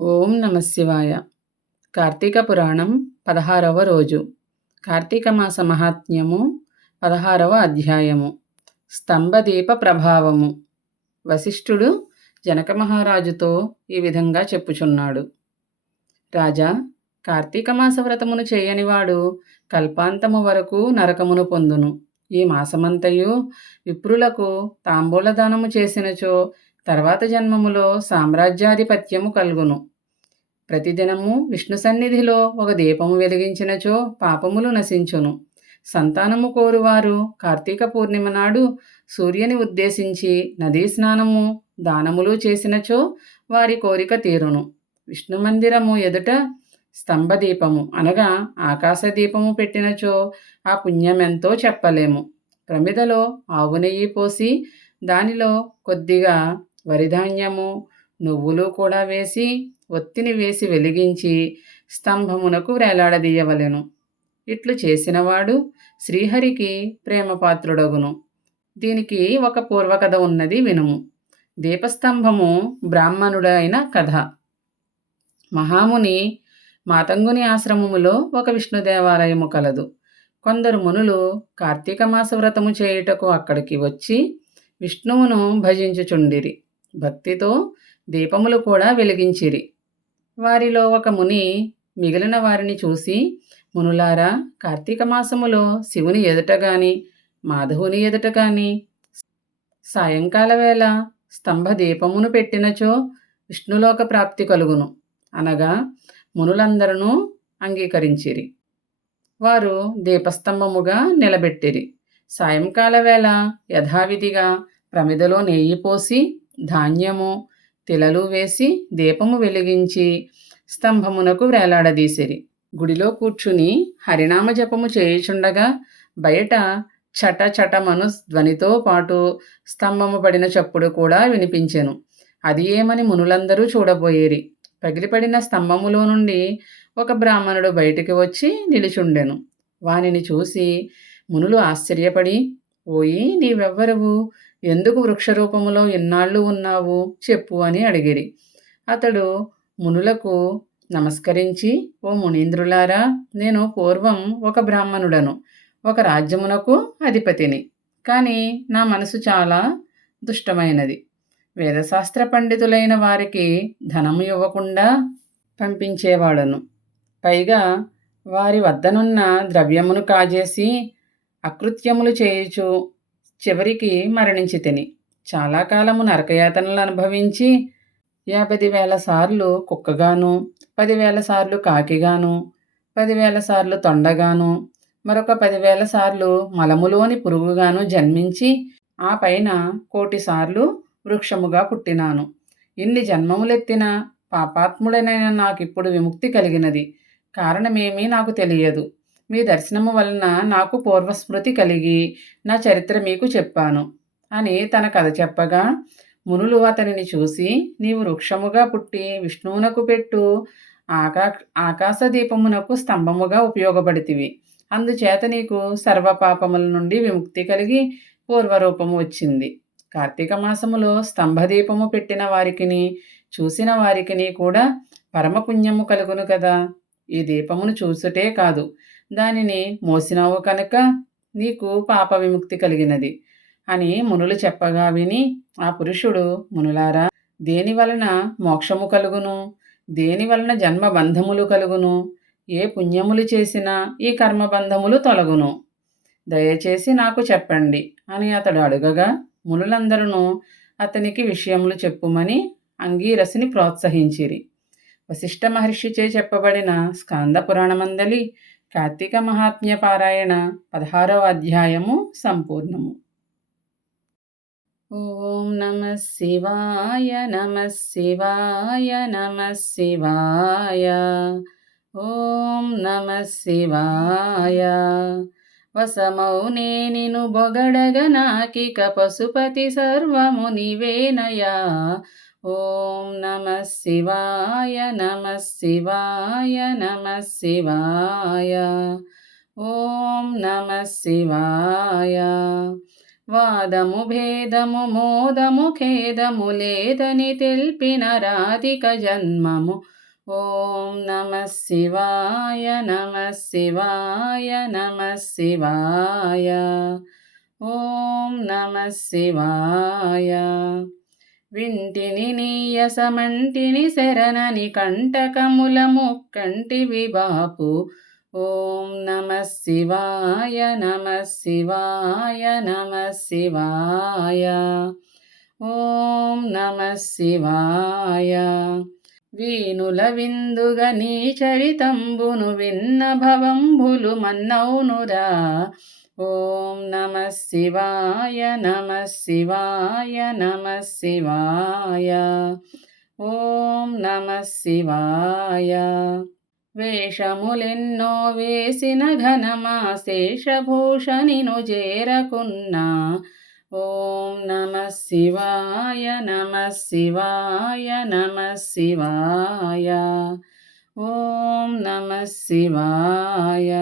ఓం నమ శివాయ. కార్తీక పురాణం పదహారవ రోజు. కార్తీక మాస మహాత్మ్యము పదహారవ అధ్యాయము. స్తంభదీప ప్రభావము. వశిష్ఠుడు జనక మహారాజుతో ఈ విధంగా చెప్పుచున్నాడు. రాజా కార్తీక మాస వ్రతమును చేయనివాడు కల్పాంతము వరకు నరకమును పొందును. ఈ మాసమంతయు విప్రులకు తాంబూలదానము చేసినచో తర్వాత జన్మములో సామ్రాజ్యాధిపత్యము కలుగును. ప్రతిదినము విష్ణు సన్నిధిలో ఒక దీపము వెలిగించినచో పాపములు నశించును. సంతానము కోరువారు కార్తీక పూర్ణిమ నాడు సూర్యుని ఉద్దేశించి నదీ స్నానము దానములు చేసినచో వారి కోరిక తీరును. విష్ణు మందిరము ఎదుట స్తంభదీపము అనగా ఆకాశ దీపము పెట్టినచో ఆ పుణ్యమెంతో చెప్పలేము. ప్రమిదలో ఆవు నెయ్యి పోసి దానిలో కొద్దిగా వరిధాన్యము నువ్వులు కూడా వేసి ఒత్తిని వేసి వెలిగించి స్తంభమునకు వేలాడదీయవలెను. ఇట్లు చేసినవాడు శ్రీహరికి ప్రేమపాత్రుడగును. దీనికి ఒక పూర్వకథ ఉన్నది వినుము. దీపస్తంభము బ్రాహ్మణుడైన కథ. మహాముని మాతంగుని ఆశ్రమములో ఒక విష్ణు దేవాలయము కలదు. కొందరు మునులు కార్తీక మాస వ్రతము చేయుటకు అక్కడికి వచ్చి విష్ణువును భజించుచుండిరి. భక్తితో దీపములు కూడా వెలిగించిరి. వారిలో ఒక ముని మిగిలిన వారిని చూసి మునులారా కార్తీక మాసములో శివుని ఎదుట గాని మాధవుని ఎదుట గాని సాయంకాల వేళ స్తంభ దీపమును పెట్టినచో విష్ణులోక ప్రాప్తి కలుగును అనగా మునులందరూ అంగీకరించిరి. వారు దీపస్తంభముగా నిలబెట్టిరి. సాయంకాల వేళ యథావిధిగా ప్రమిదలో నెయ్యి పోసి ధాన్యము తిలలు వేసి దీపము వెలిగించి స్తంభమునకు వేలాడదీసిరి. గుడిలో కూర్చుని హరినామ జపము చేయుచుండగా బయట చట చటమను ధ్వనితో పాటు స్తంభము పడిన చప్పుడు కూడా వినిపించెను. అది ఏమని మునులందరూ చూడబోయేరి. పగిలిపడిన స్తంభములో నుండి ఒక బ్రాహ్మణుడు బయటికి వచ్చి నిలిచుండెను. వానిని చూసి మునులు ఆశ్చర్యపడి ఓయి నీవెవ్వరవు? ఎందుకు వృక్షరూపములో ఇన్నాళ్ళు ఉన్నావు చెప్పు అని అడిగిరి. అతడు మునులకు నమస్కరించి ఓ మునీంద్రులారా నేను పూర్వం ఒక బ్రాహ్మణుడను ఒక రాజ్యమునకు అధిపతిని కానీ నా మనసు చాలా దుష్టమైనది. వేదశాస్త్ర పండితులైన వారికి ధనము ఇవ్వకుండా పంపించేవాడను. పైగా వారి వద్దనున్న ద్రవ్యమును కాజేసి అకృత్యములు చేయుచు చివరికి మరణించి తిని. చాలా కాలము నరకయాతనలు అనుభవించి యాభై వేల సార్లు కుక్కగాను పదివేల సార్లు కాకిగాను పదివేల సార్లు తొండగాను మరొక పదివేల సార్లు మలములోని పురుగుగాను జన్మించి ఆ పైన కోటి సార్లు వృక్షముగా పుట్టినాను. ఇన్ని జన్మములెత్తిన పాపాత్ముడనైన నాకిప్పుడు విముక్తి కలిగినది. కారణమేమీ నాకు తెలియదు. మీ దర్శనము వలన నాకు పూర్వస్మృతి కలిగి నా చరిత్ర మీకు చెప్పాను. అని తన కథ చెప్పగా మునులు అతనిని చూసి నీవు వృక్షముగా పుట్టి విష్ణువునకు పెట్టు ఆకా ఆకాశ దీపమునకు స్తంభముగా ఉపయోగపడితివి. అందుచేత నీకు సర్వపాపముల నుండి విముక్తి కలిగి పూర్వరూపము వచ్చింది. కార్తీక మాసములో స్తంభదీపము పెట్టిన వారికిని చూసిన వారికిని కూడా పరమపుణ్యము కలుగును కదా. ఈ దీపమును చూసుటే కాదు దానిని మోసినావు కనుక నీకు పాప విముక్తి కలిగినది. అని మునులు చెప్పగా విని ఆ పురుషుడు మునులారా దేని వలన మోక్షము కలుగును? దేని వలన జన్మబంధములు కలుగును? ఏ పుణ్యములు చేసినా ఈ కర్మబంధములు తొలగును. దయచేసి నాకు చెప్పండి అని అతడు అడుగగా మునులందరూ అతనికి విషయములు చెప్పుమని అంగీరసిని ప్రోత్సహించిరి. వశిష్ఠ మహర్షిచే చెప్పబడిన స్కాంద పురాణమందలి కార్తీక మహాత్మ్య పారాయణ పదహారవ అధ్యాయము సంపూర్ణము. ఓం నమ శివాయ నమ శివాయ నమ శివాయ. ఓం నమ శివాయ. వసమౌ నేనిను బొగడగ నాకిక పశుపతి సర్వము నివేనయా ఓం నమ శివాయ నమ శివాయ నమ శివాయ. ఓం నమ శివాయ. వాదము భేదము మోదము ఖేదము లేదని తెల్పిన రాధిక జన్మము. ఓం నమ శివాయ నమ శివాయ నమ శివాయ. ఓం నమ శివాయ. వింటిని నీయసమంటిని శరణని కంటకముల ముక్కంటివి బాపు. ఓం నమ శివాయ నమ శివాయ నమ శివాయ. ఓం నమ శివాయ. వీనుల విందుగ నీ చరితంబును విన్న భవంబులు మన్నౌనురా. ఓం నమ శివాయ నమ శివాయ నమ శివాయ. ఓం నమ శివాయ. వేషములెన్నో వేసిన ఘనమా శేషభూషణిను చేరకున్నా. ఓం నమ శివాయ నమ శివాయ నమ శివాయ. ఓం నమ శివాయ.